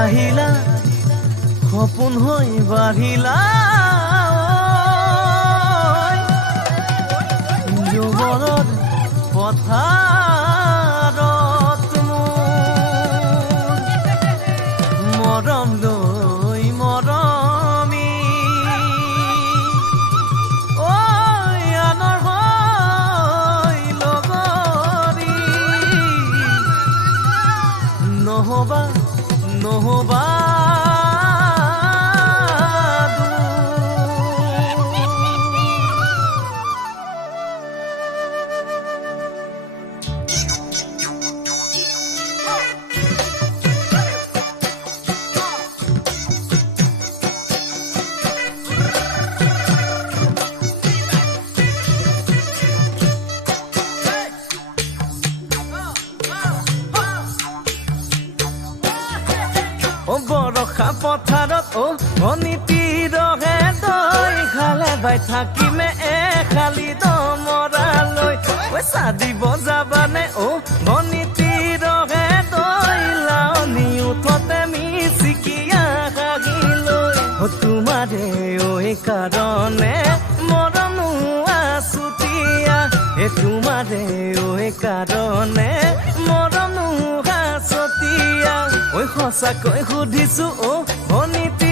আহিলা সপোন হৈ বাঢ়িলা যুৱৰত পথাৰত মৰম লৈ মৰমি আনৰ হৈ লগৰী নহবা নহবা বৰষা পথাৰত ভনীতিৰহে দৈ খালে বাই থাকিমে খালি দমৰালৈ পইচা দিব যাবানে ভনীতিৰহে দৈ লাৱনি উঠতে মিচিকিয়া হাগিলৈ তোমাৰে কাৰণে মৰমো আছুতীয়া তোমাৰে কাৰণে মৰমো আছতীয়া সঁচাকৈ সুধিছো ভনীতি